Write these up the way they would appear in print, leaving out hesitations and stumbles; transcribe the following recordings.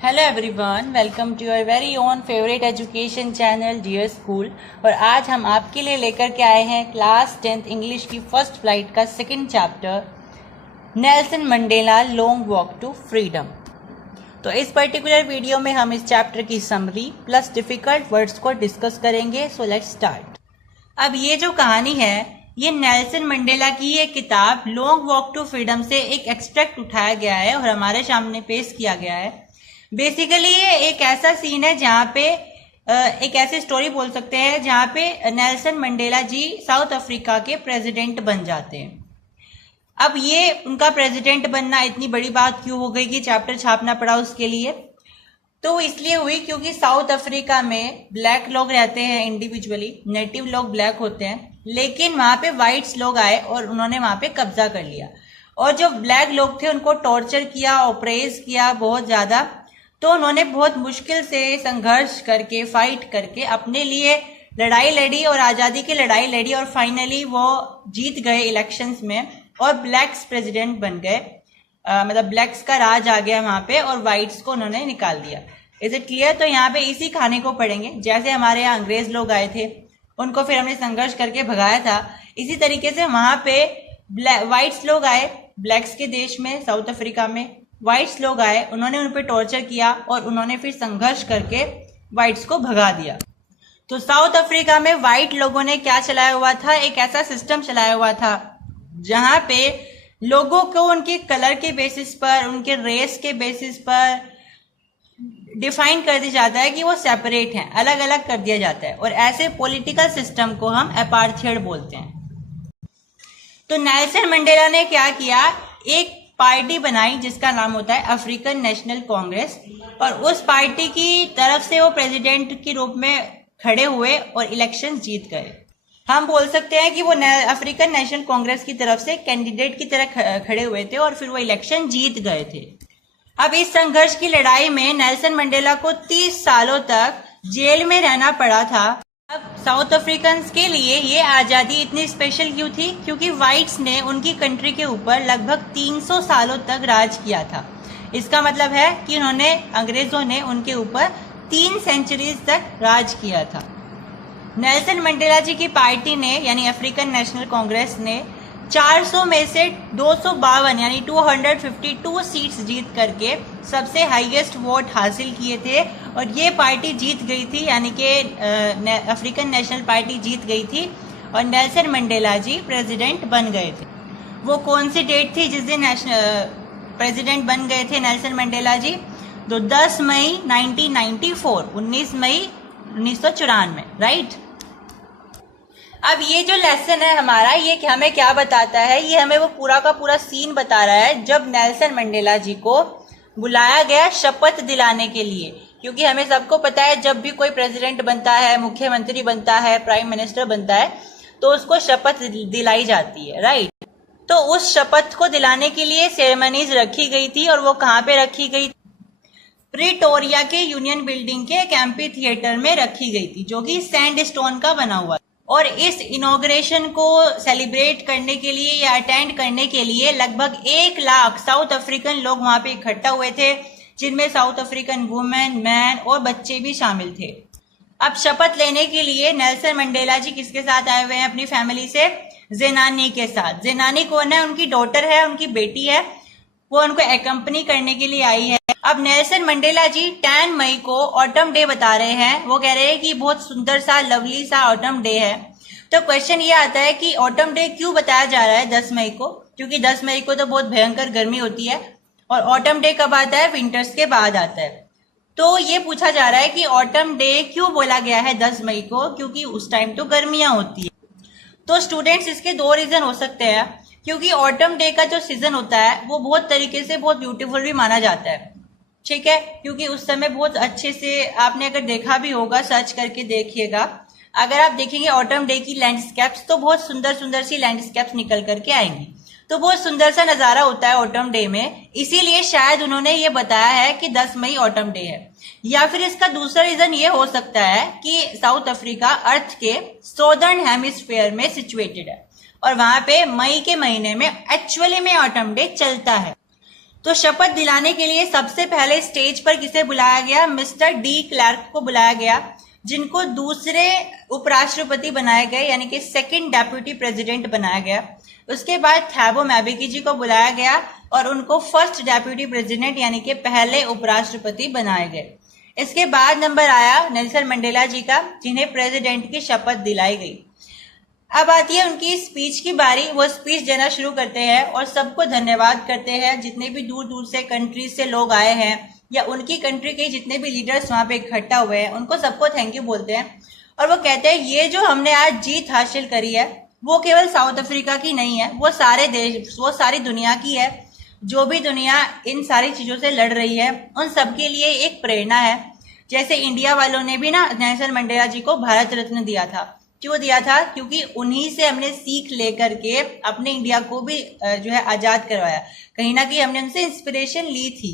Hello everyone, welcome to your very own favourite education channel dear school. और आज हम आपके लिए लेकर के आए हैं क्लास 10th इंग्लिश की फर्स्ट फ्लाइट का second chapter, Nelson Mandela long walk to freedom. तो इस पर्टिकुलर वीडियो में हम इस चैप्टर की समरी प्लस डिफिकल्ट वर्ड्स को डिस्कस करेंगे। So let's start. अब ये जो कहानी है, ये नेल्सन मंडेला की एक किताब लॉन्ग वॉक टू फ्रीडम से एक एक्सट्रैक्ट उठाया गया है और हमारे सामने पेश किया गया है। बेसिकली ये एक ऐसा सीन है जहाँ पे एक ऐसी स्टोरी बोल सकते हैं जहाँ पे नेल्सन मंडेला जी साउथ अफ्रीका के प्रेसिडेंट बन जाते हैं। अब ये उनका प्रेसिडेंट बनना इतनी बड़ी बात क्यों हो गई कि चैप्टर छापना पड़ा उसके लिए? तो इसलिए हुई क्योंकि साउथ अफ्रीका में ब्लैक लोग रहते हैं इंडिविजुअली, नेटिव लोग ब्लैक होते हैं, लेकिन वहां पे व्हाइट्स लोग आए और उन्होंने वहां पे कब्जा कर लिया। और जो ब्लैक लोग थे उनको टॉर्चर किया, ऑप्रेस किया बहुत ज्यादा। तो उन्होंने बहुत मुश्किल से संघर्ष करके, फाइट करके अपने लिए लड़ाई लड़ी और आजादी की लड़ाई लड़ी और फाइनली वो जीत गए इलेक्शंस में और ब्लैक्स प्रेसिडेंट बन गए। मतलब ब्लैक्स का राज आ गया वहां पे और व्हाइट्स को उन्होंने निकाल दिया। Is it clear? तो यहाँ पे इसी कहानी को पढ़ेंगे। जैसे हमारे यहाँ अंग्रेज लोग आए थे, उनको फिर हमने संघर्ष करके भगाया था, इसी तरीके से वहां पे व्हाइट्स लोग आए ब्लैक्स के देश में, साउथ अफ्रीका में व्हाइट्स लोग आए, उन्होंने उन पे टॉर्चर किया और उन्होंने फिर संघर्ष करके व्हाइट्स को भगा दिया। तो साउथ अफ्रीका में व्हाइट लोगों ने क्या चलाया हुआ था? एक ऐसा सिस्टम चलाया हुआ था जहां पे लोगों को उनके कलर के बेसिस पर, उनके रेस के बेसिस पर डिफाइन कर दिया जाता है कि वो सेपरेट हैं, अलग अलग कर दिया जाता है। और ऐसे पॉलिटिकल सिस्टम को हम अपार्थाइड बोलते हैं। तो नेल्सन मंडेला ने क्या किया? एक पार्टी बनाई जिसका नाम होता है अफ्रीकन नेशनल कांग्रेस, और उस पार्टी की तरफ से वो प्रेसिडेंट के रूप में खड़े हुए और इलेक्शन जीत गए। हम बोल सकते हैं कि वो अफ्रीकन नेशनल कांग्रेस की तरफ से कैंडिडेट की तरह खड़े हुए थे और फिर वो इलेक्शन जीत गए थे। अब इस संघर्ष की लड़ाई में नेल्सन मंडेला को 30 सालों तक जेल में रहना पड़ा था। अब साउथ अफ्रीकन के लिए ये आजादी इतनी स्पेशल क्यों थी? क्योंकि व्हाइट्स ने उनकी कंट्री के ऊपर लगभग 300 सालों तक राज किया था। इसका मतलब है कि उन्होंने, अंग्रेजों ने उनके ऊपर 3 सेंचुरीज तक राज किया था। नेल्सन मंडेला जी की पार्टी ने, यानी अफ्रीकन नेशनल कांग्रेस ने 400 में से 252 यानी 252 सीट्स जीत करके सबसे हाईएस्ट वोट हासिल किए थे और ये पार्टी जीत गई थी, यानी कि अफ्रीकन नेशनल पार्टी जीत गई थी और नेल्सन मंडेला जी प्रेसिडेंट बन गए थे। वो कौन सी डेट थी जिस दिन प्रेसिडेंट बन गए थे नेल्सन मंडेला जी? तो 10 मई 1994, 19 मई 1994, राइट। अब ये जो लेसन है हमारा, ये हमें क्या बताता है? ये हमें वो पूरा का पूरा सीन बता रहा है जब नेल्सन मंडेला जी को बुलाया गया शपथ दिलाने के लिए। क्योंकि हमें सबको पता है जब भी कोई प्रेसिडेंट बनता है, मुख्यमंत्री बनता है, प्राइम मिनिस्टर बनता है, तो उसको शपथ दिलाई जाती है, राइट। तो उस शपथ को दिलाने के लिए सेरेमनीज रखी गई थी और वो कहाँ पे रखी गई? प्रिटोरिया के यूनियन बिल्डिंग के एक एम्पी थिएटर में रखी गई थी, जो कि सैंड स्टोन का बना हुआ। और इस इनॉग्रेशन को सेलिब्रेट करने के लिए या अटेंड करने के लिए लगभग 1 लाख साउथ अफ्रीकन लोग वहां पे इकट्ठा हुए थे, जिनमें साउथ अफ्रीकन वुमेन, मैन और बच्चे भी शामिल थे। अब शपथ लेने के लिए नेल्सन मंडेला जी किसके साथ आए हुए हैं? अपनी फैमिली से, जेनानी के साथ। जेनानी कौन है? उनकी डॉटर है, उनकी बेटी है, वो उनको एकम्पनी करने के लिए आई है। अब नेल्सन मंडेला जी 10 मई को ऑटम डे बता रहे हैं। वो कह रहे हैं कि बहुत सुंदर सा, लवली सा ऑटम डे है। तो क्वेश्चन ये आता है कि ऑटम डे क्यों बताया जा रहा है 10 मई को? क्योंकि 10 मई को तो बहुत भयंकर गर्मी होती है और ऑटम डे कब आता है? विंटर्स के बाद आता है। तो ये पूछा जा रहा है कि ऑटम डे क्यों बोला गया है 10 मई को? क्योंकि उस टाइम तो गर्मियां होती है। तो स्टूडेंट्स, इसके 2 रीजन हो सकते हैं। क्योंकि ऑटम डे का जो सीजन होता है वो बहुत तरीके से बहुत ब्यूटीफुल भी माना जाता है, ठीक है। क्योंकि उस समय बहुत अच्छे से, आपने अगर देखा भी होगा, सर्च करके देखिएगा, अगर आप देखेंगे ऑटम डे की लैंडस्केप्स तो बहुत सुंदर सुंदर सी लैंडस्केप्स निकल करके आएंगी। तो बहुत सुंदर सा नजारा होता है ऑटम डे में, इसीलिए शायद उन्होंने ये बताया है कि 10 मई ऑटम डे है। या फिर इसका दूसरा रीजन ये हो सकता है कि साउथ अफ्रीका अर्थ के सॉदर्न हेमिस्फीयर में सिचुएटेड है और वहां पे मई के महीने में एक्चुअली में ऑटम डे चलता है। तो शपथ दिलाने के लिए सबसे पहले स्टेज पर किसे बुलाया गया? मिस्टर डी क्लार्क को बुलाया गया, जिनको दूसरे उपराष्ट्रपति बनाए गए, यानी कि सेकंड डेप्यूटी प्रेसिडेंट बनाया गया। उसके बाद थैबो मैबेकी जी को बुलाया गया और उनको फर्स्ट डेप्यूटी प्रेसिडेंट यानी कि पहले उपराष्ट्रपति बनाए गए। इसके बाद नंबर आया नेल्सन मंडेला जी का, जिन्हें प्रेसिडेंट की शपथ दिलाई गई। अब आती है उनकी स्पीच की बारी। वो स्पीच देना शुरू करते हैं और सबको धन्यवाद करते हैं, जितने भी दूर दूर से कंट्रीज से लोग आए हैं या उनकी कंट्री के जितने भी लीडर्स वहां पे इकट्ठा हुए हैं, उनको सबको थैंक यू बोलते हैं। और वो कहते हैं ये जो हमने आज जीत हासिल करी है वो केवल साउथ अफ्रीका की नहीं है, वो सारे देश, वो सारी दुनिया की है। जो भी दुनिया इन सारी चीजों से लड़ रही है उन सबके लिए एक प्रेरणा है। जैसे इंडिया वालों ने भी ना नेल्सन मंडेला जी को भारत रत्न दिया था। क्यों दिया था? क्योंकि उन्हीं से हमने सीख लेकर के अपने इंडिया को भी जो है आजाद करवाया। कहीं ना कहीं हमने उनसे इंस्पिरेशन ली थी।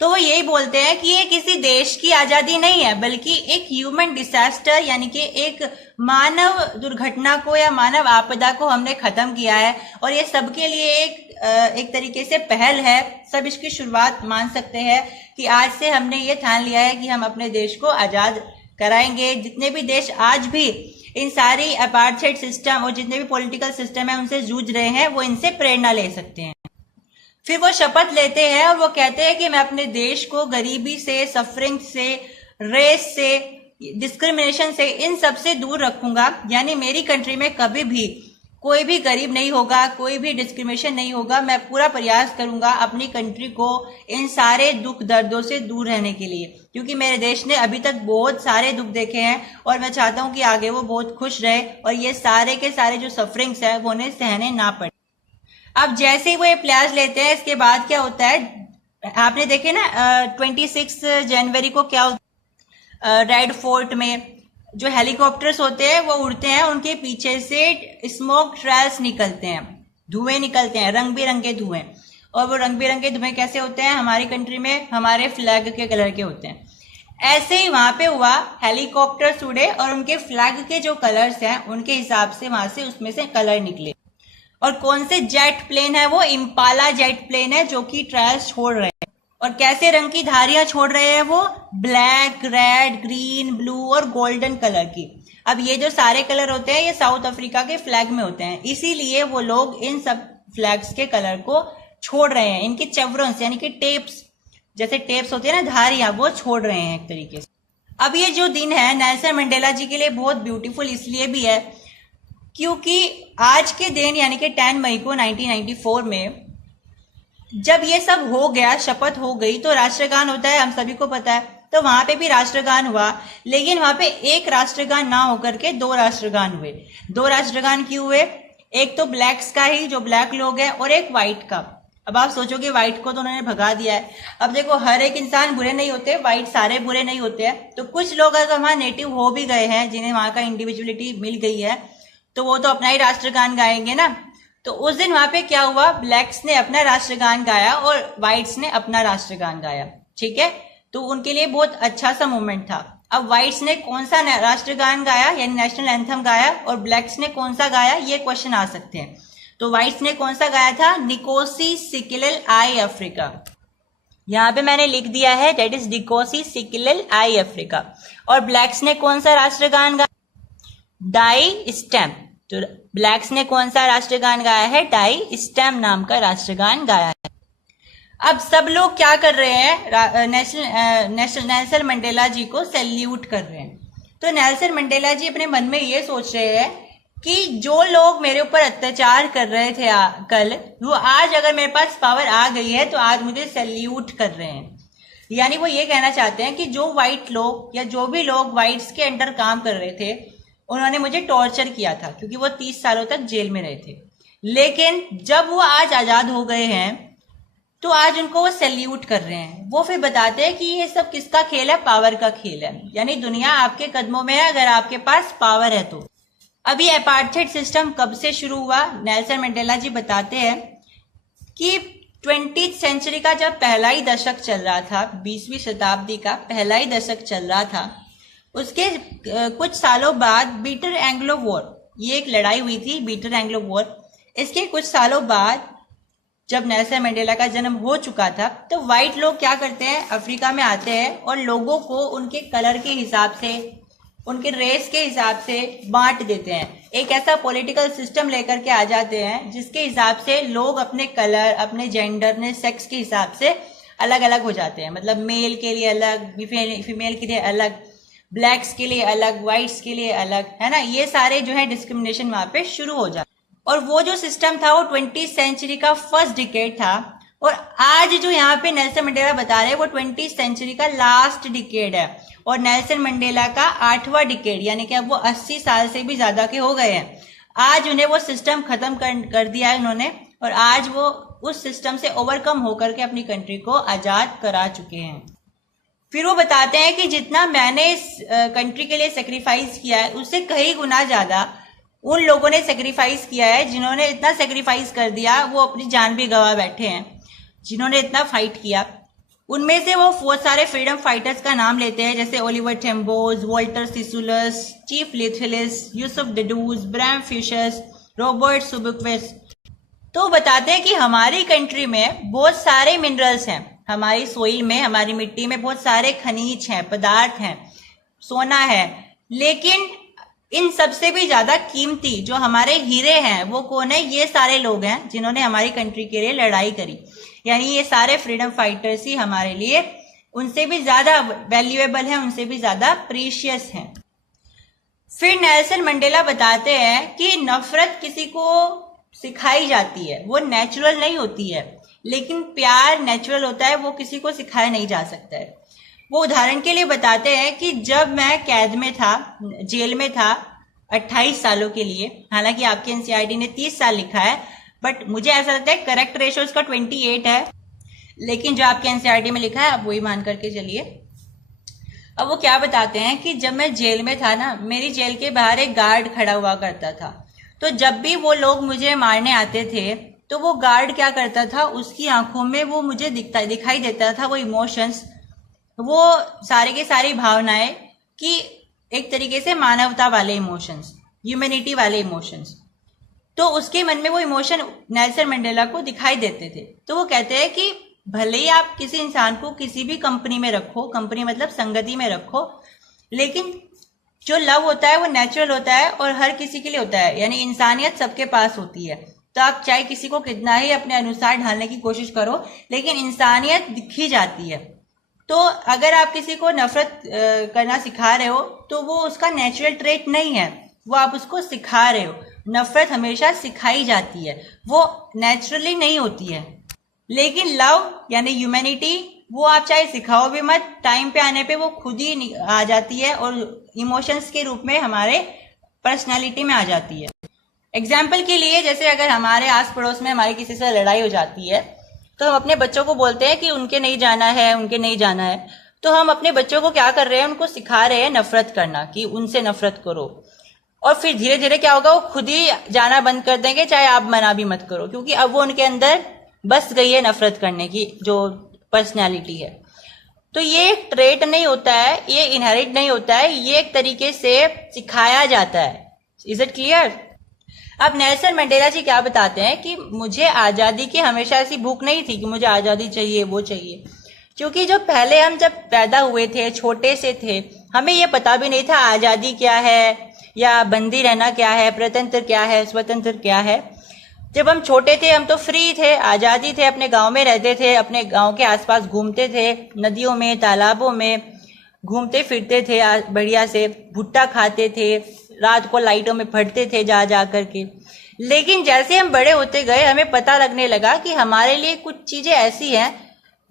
तो वो यही बोलते हैं कि ये किसी देश की आजादी नहीं है, बल्कि एक ह्यूमन डिजास्टर यानी कि एक मानव दुर्घटना को या मानव आपदा को हमने खत्म किया है। और ये सबके लिए एक तरीके से पहल है। सब इसकी शुरुआत मान सकते हैं कि आज से हमने ये ठान लिया है कि हम अपने देश को आजाद कराएंगे। जितने भी देश आज भी इन सारी अपार्थाइड सिस्टम और जितने भी पॉलिटिकल सिस्टम है उनसे जूझ रहे हैं, वो इनसे प्रेरणा ले सकते हैं। फिर वो शपथ लेते हैं और वो कहते हैं कि मैं अपने देश को गरीबी से, सफरिंग से, रेस से, डिस्क्रिमिनेशन से, इन सब से दूर रखूंगा। यानी मेरी कंट्री में कभी भी कोई भी गरीब नहीं होगा, कोई भी डिस्क्रिमिनेशन नहीं होगा। मैं पूरा प्रयास करूंगा अपनी कंट्री को इन सारे दुख दर्दों से दूर रहने के लिए, क्योंकि मेरे देश ने अभी तक बहुत सारे दुख देखे हैं और मैं चाहता हूं कि आगे वो बहुत खुश रहे और ये सारे के सारे जो सफरिंग्स है वो उन्हें सहने ना पड़े। अब जैसे ही वो ये प्लाज लेते हैं, इसके बाद क्या होता है, आपने देखे ना 26 जनवरी को क्या होता है, रेड फोर्ट में जो हेलीकॉप्टर्स होते हैं वो उड़ते हैं, उनके पीछे से स्मोक ट्रेल्स निकलते हैं, धुएं निकलते हैं, रंग बिरंगे धुएं। और वो रंग बिरंगे धुएं कैसे होते हैं? हमारी कंट्री में हमारे फ्लैग के कलर के होते हैं। ऐसे ही वहां पे हुआ, हेलीकॉप्टर्स उड़े और उनके फ्लैग के जो कलर्स हैं उनके हिसाब से वहां से उसमें से कलर निकले। और कौन से जेट प्लेन है? वो इम्पाला जेट प्लेन है जो कि ट्रायल्स छोड़ रहे हैं। और कैसे रंग की धारियां छोड़ रहे हैं वो? ब्लैक, रेड, ग्रीन, ब्लू और गोल्डन कलर की। अब ये जो सारे कलर होते हैं ये साउथ अफ्रीका के फ्लैग में होते हैं, इसीलिए वो लोग इन सब फ्लैग्स के कलर को छोड़ रहे हैं। इनके चेवरन्स यानी कि टेप्स, जैसे टेप्स होते हैं ना धारियां, वो छोड़ रहे हैं एक तरीके से। अब ये जो दिन है नेल्सन मंडेला जी के लिए बहुत ब्यूटीफुल इसलिए भी है क्योंकि आज के दिन यानी कि 10 मई को 1994 में जब ये सब हो गया, शपथ हो गई, तो राष्ट्रगान होता है, हम सभी को पता है। तो वहां पे भी राष्ट्रगान हुआ, लेकिन वहां पे एक राष्ट्रगान ना होकर के 2 राष्ट्रगान हुए। 2 राष्ट्रगान क्यों हुए? एक तो ब्लैक्स का ही, जो ब्लैक लोग हैं, और एक व्हाइट का। अब आप सोचोगे व्हाइट को तो उन्होंने भगा दिया है। अब देखो हर एक इंसान बुरे नहीं होते, व्हाइट सारे बुरे नहीं होते हैं। तो कुछ लोग अगर वहां नेटिव हो भी गए हैं, जिन्हें वहां का इंडिविजुअलिटी मिल गई है, तो वो तो अपना ही राष्ट्रगान गाएंगे ना। तो उस दिन वहां पे क्या हुआ, ब्लैक्स ने अपना राष्ट्रगान गाया और व्हाइट्स ने अपना राष्ट्रगान गाया। ठीक है, तो उनके लिए बहुत अच्छा सा मोमेंट था। अब व्हाइट्स ने कौन सा राष्ट्रगान गाया यानी नेशनल एंथम गाया और ब्लैक्स ने कौन सा गाया, ये क्वेश्चन आ सकते हैं। तो व्हाइट्स ने कौन सा गाया था? निकोसी सिकिलेल आई अफ्रीका। यहां पे मैंने लिख दिया है, दैट इज निकोसी सिकिलेल आई अफ्रीका। और ब्लैक्स ने कौन सा राष्ट्रगान गाया? Die stem. तो ब्लैक्स ने कौन सा राष्ट्रगान गाया है? डाई स्टेम नाम का राष्ट्रगान गाया है। अब सब लोग क्या कर रहे हैं? नेल्सन मंडेला जी को सैल्यूट कर रहे हैं। तो नेल्सन मंडेला जी अपने मन में ये सोच रहे हैं कि जो लोग मेरे ऊपर अत्याचार कर रहे थे कल, वो आज अगर मेरे पास पावर आ गई है तो आज मुझे सैल्यूट कर रहे हैं। यानी वो ये कहना चाहते हैं कि जो व्हाइट लोग या जो भी लोग व्हाइट्स के अंडर काम कर रहे थे, उन्होंने मुझे टॉर्चर किया था क्योंकि वो 30 सालों तक जेल में रहे थे। लेकिन जब वो आज आजाद हो गए हैं तो आज उनको वो सैल्यूट कर रहे हैं। वो फिर बताते हैं कि ये सब किसका खेल है? पावर का खेल है। यानी दुनिया आपके कदमों में है अगर आपके पास पावर है तो। अब ये अपार्थाइड सिस्टम कब से शुरू हुआ? नेल्सन मंडेला जी बताते हैं कि 20th सेंचुरी का जब पहला ही दशक चल रहा था, 20वीं शताब्दी का पहला ही दशक चल रहा था, उसके कुछ सालों बाद बीटर एंग्लो वॉर, ये एक लड़ाई हुई थी बीटर एंग्लो वॉर। इसके कुछ सालों बाद जब नेल्सन मंडेला का जन्म हो चुका था, तो व्हाइट लोग क्या करते हैं, अफ्रीका में आते हैं और लोगों को उनके कलर के हिसाब से, उनके रेस के हिसाब से बांट देते हैं। एक ऐसा पॉलिटिकल सिस्टम लेकर के आ जाते हैं जिसके हिसाब से लोग अपने कलर, अपने जेंडर, अपने सेक्स के हिसाब से अलग अलग हो जाते हैं। मतलब मेल के लिए अलग, फीमेल के लिए अलग, ब्लैक्स के लिए अलग, व्हाइट्स के लिए अलग, है ना। ये सारे जो है डिस्क्रिमिनेशन वहां पे शुरू हो जाते। और वो जो सिस्टम था वो 20th सेंचुरी का फर्स्ट डिकेड था, और आज जो यहाँ पे नेल्सन मंडेला बता रहे हैं वो 20th सेंचुरी का लास्ट डिकेड है, और नेल्सन मंडेला का 8वां डिकेड, यानी कि अब वो 80 साल से भी ज्यादा के हो गए हैं। आज उन्हें वो सिस्टम खत्म कर दिया है उन्होंने, और आज वो उस सिस्टम से ओवरकम होकर के अपनी कंट्री को आजाद करा चुके हैं। फिर वो बताते हैं कि जितना मैंने इस कंट्री के लिए सेक्रीफाइस किया है उससे कई गुना ज्यादा उन लोगों ने सेक्रीफाइस किया है, जिन्होंने इतना सेक्रीफाइस कर दिया वो अपनी जान भी गंवा बैठे हैं, जिन्होंने इतना फाइट किया। उनमें से वो बहुत सारे फ्रीडम फाइटर्स का नाम लेते हैं, जैसे Oliver Tambos, Walter Sisulus, chief Luthulis, Yusuf Dadoos, Bram Fischers, Robert Sobukwes. तो बताते हैं कि हमारी कंट्री में बहुत सारे मिनरल्स हैं, हमारी सोइल में, हमारी मिट्टी में बहुत सारे खनिज हैं, पदार्थ हैं, सोना है, लेकिन इन सबसे भी ज्यादा कीमती जो हमारे हीरे हैं वो कौन है? ये सारे लोग हैं जिन्होंने हमारी कंट्री के लिए लड़ाई करी। यानी ये सारे फ्रीडम फाइटर्स ही हमारे लिए उनसे भी ज्यादा वैल्यूएबल हैं, उनसे भी ज्यादा प्रीशियस हैं। फिर नेल्सन मंडेला बताते हैं कि नफरत किसी को सिखाई जाती है, वो नेचुरल नहीं होती है, लेकिन प्यार नेचुरल होता है, वो किसी को सिखाया नहीं जा सकता है। वो उदाहरण के लिए बताते हैं कि जब मैं कैद में था, जेल में था 28 सालों के लिए, हालांकि आपके एनसीईआरटी ने 30 साल लिखा है, बट मुझे ऐसा लगता है करेक्ट रेशियो इसका 28 है, लेकिन जो आपके एनसीईआरटी में लिखा है आप वही मान करके चलिए। अब वो क्या बताते हैं कि जब मैं जेल में था ना, मेरी जेल के बाहर एक गार्ड खड़ा हुआ करता था, तो जब भी वो लोग मुझे मारने आते थे तो वो गार्ड क्या करता था, उसकी आंखों में वो मुझे दिखाई देता था, वो इमोशंस, वो सारे के सारी भावनाएं, कि एक तरीके से मानवता वाले इमोशंस, ह्यूमैनिटी वाले इमोशंस। तो उसके मन में वो इमोशन नेल्सन मंडेला को दिखाई देते थे। तो वो कहते हैं कि भले ही आप किसी इंसान को किसी भी कंपनी में रखो, कंपनी मतलब संगति में रखो, लेकिन जो लव होता है वो नेचुरल होता है और हर किसी के लिए होता है, यानी इंसानियत सबके पास होती है। तो आप चाहे किसी को कितना ही अपने अनुसार ढालने की कोशिश करो, लेकिन इंसानियत दिखी जाती है। तो अगर आप किसी को नफरत करना सिखा रहे हो तो वो उसका नेचुरल ट्रेट नहीं है, वो आप उसको सिखा रहे हो। नफरत हमेशा सिखाई जाती है, वो नेचुरली नहीं होती है। लेकिन लव यानी ह्यूमैनिटी, वो आप चाहे सिखाओ भी मत, टाइम पे आने पे वो खुद ही आ जाती है और इमोशंस के रूप में हमारे पर्सनालिटी में आ जाती है। एग्जाम्पल के लिए, जैसे अगर हमारे आस पड़ोस में हमारी किसी से लड़ाई हो जाती है तो हम अपने बच्चों को बोलते हैं कि उनके नहीं जाना है, उनके नहीं जाना है। तो हम अपने बच्चों को क्या कर रहे हैं, उनको सिखा रहे हैं नफरत करना, कि उनसे नफरत करो। और फिर धीरे धीरे क्या होगा, वो खुद ही जाना बंद कर देंगे, चाहे आप मना भी मत करो, क्योंकि अब वो उनके अंदर बस गई है नफरत करने की जो पर्सनैलिटी है। तो ये एक ट्रेट नहीं होता है, ये इनहेरिट नहीं होता है, ये एक तरीके से सिखाया जाता है। Is it clear? अब नेल्सन मंडेला जी क्या बताते हैं कि मुझे आजादी की हमेशा ऐसी भूख नहीं थी कि मुझे आजादी चाहिए, वो चाहिए, क्योंकि जो पहले हम जब पैदा हुए थे, छोटे से थे, हमें ये पता भी नहीं था आजादी क्या है या बंदी रहना क्या है, प्रतंत्र क्या है, स्वतंत्र क्या है। जब हम छोटे थे हम तो फ्री थे, आजादी थे, अपने गांव में रहते थे, अपने गांव के आसपास घूमते थे, नदियों में, तालाबों में घूमते फिरते थे, बढ़िया से भुट्टा खाते थे, रात को लाइटों में पढ़ते थे जा जा करके। लेकिन जैसे हम बड़े होते गए हमें पता लगने लगा कि हमारे लिए कुछ चीजें ऐसी हैं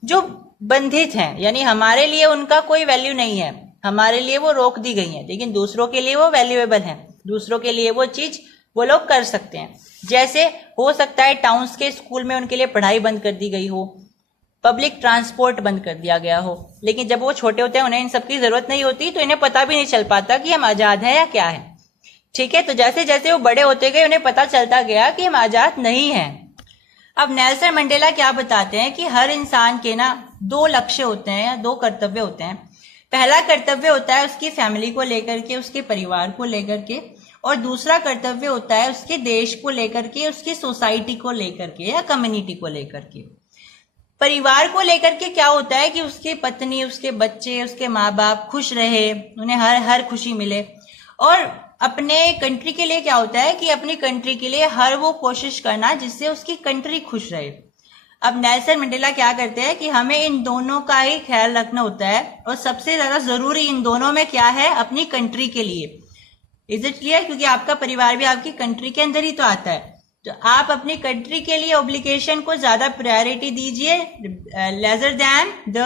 जो बंधित हैं, यानी हमारे लिए उनका कोई वैल्यू नहीं है, हमारे लिए वो रोक दी गई है, लेकिन दूसरों के लिए वो वैल्यूएबल है, दूसरों के लिए वो चीज वो लोग कर सकते हैं। जैसे हो सकता है टाउन्स के स्कूल में उनके लिए पढ़ाई बंद कर दी गई हो, पब्लिक ट्रांसपोर्ट बंद कर दिया गया हो, लेकिन जब वो छोटे होते हैं उन्हें इन सबकी जरूरत नहीं होती, तो इन्हें पता भी नहीं चल पाता कि हम आजाद हैं या क्या है। ठीक है, तो जैसे जैसे वो बड़े होते गए उन्हें पता चलता गया कि हम आजाद नहीं हैं। अब नेल्सन मंडेला क्या बताते हैं कि हर इंसान के ना 2 लक्ष्य होते हैं या 2 कर्तव्य होते हैं। पहला कर्तव्य होता है उसकी फैमिली को लेकर के, उसके परिवार को लेकर के, और दूसरा कर्तव्य होता है उसके देश को लेकर के, उसकी सोसाइटी को लेकर के या कम्युनिटी को लेकर के। परिवार को लेकर के क्या होता है कि उसकी पत्नी, उसके बच्चे, उसके माँ बाप खुश रहे, उन्हें हर खुशी मिले। और अपने कंट्री के लिए क्या होता है कि अपनी कंट्री के लिए हर वो कोशिश करना जिससे उसकी कंट्री खुश रहे। अब नेल्सन मंडेला क्या करते हैं कि हमें इन दोनों का ही ख्याल रखना होता है, और सबसे ज्यादा जरूरी इन दोनों में क्या है, अपनी कंट्री के लिए। Is it clear? क्योंकि आपका परिवार भी आपकी कंट्री के अंदर ही तो आता है, तो आप अपनी कंट्री के लिए ऑब्लिगेशन को ज्यादा प्रायोरिटी दीजिए, lesser than the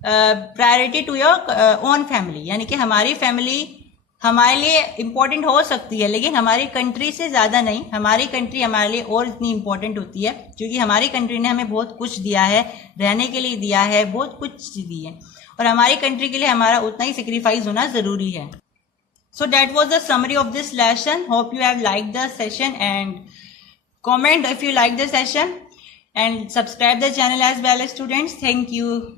priority to your own family. यानी कि हमारी फैमिली हमारे लिए इंपॉर्टेंट हो सकती है, लेकिन हमारी कंट्री से ज्यादा नहीं। हमारी कंट्री हमारे लिए और इतनी इंपॉर्टेंट होती है क्योंकि हमारी कंट्री ने हमें बहुत कुछ दिया है, रहने के लिए दिया है, बहुत कुछ दी है, और हमारी कंट्री के लिए हमारा उतना ही सेक्रीफाइस होना जरूरी है। So that was the summary of this lesson. Hope you have liked the session, and comment if you like the session, and subscribe the channel as well as students. Thank you.